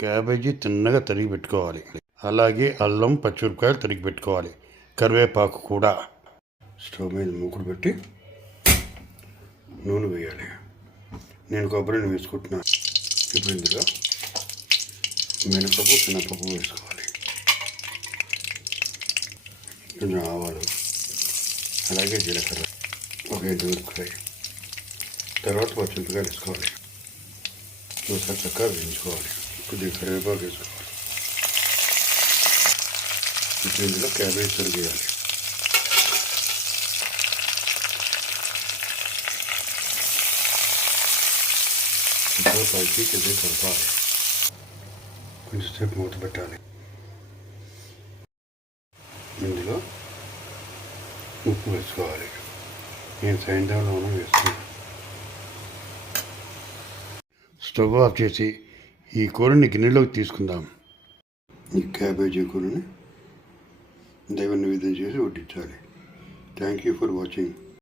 Cabbage తిన్నగా తరిగి పెట్టుకోవాలి. అలాగే అల్లం పచ్చిమిరపకాయలు తరిగి పెట్టుకోవాలి. కరివేపాకు కూడా. స్టవ్ మీద మూకుడు పెట్టి నూనె వేయాలి. నేను కొబ్బరి నూనె వేసుకుంటున్నాను ఇప్పుడు ఇందులో మినపప్పు చిన్నపప్పు వేసుకోవాలి. కొంచెం ఆవాలు అలాగే జీలకర్ర ఒక ఐదు మిరపకాయ తర్వాత పచ్చిమిరపకాయలు వేసుకోవాలి. ఒకసారి చక్కగా వేయించుకోవాలి. కొద్దిగా కరివేపాకు వేసుకోవాలి ఇప్పుడు ఇందులో క్యాబేజ్ తొలగేయాలి ఇప్పుడు పైకి కింద కలపాలి కొంచెంసేపు మూత పెట్టాలి ఇందులో ఉప్పు వేసుకోవాలి నేను సైంధవంలోనూ వేసుకున్నాను స్టవ్ ఆఫ్ చేసి ఈ కూరని గిన్నెలోకి తీసుకుందాం. ఈ క్యాబేజీ కూరని దైవ నివేదన చేసి వడ్డించాలి. Thank you for watching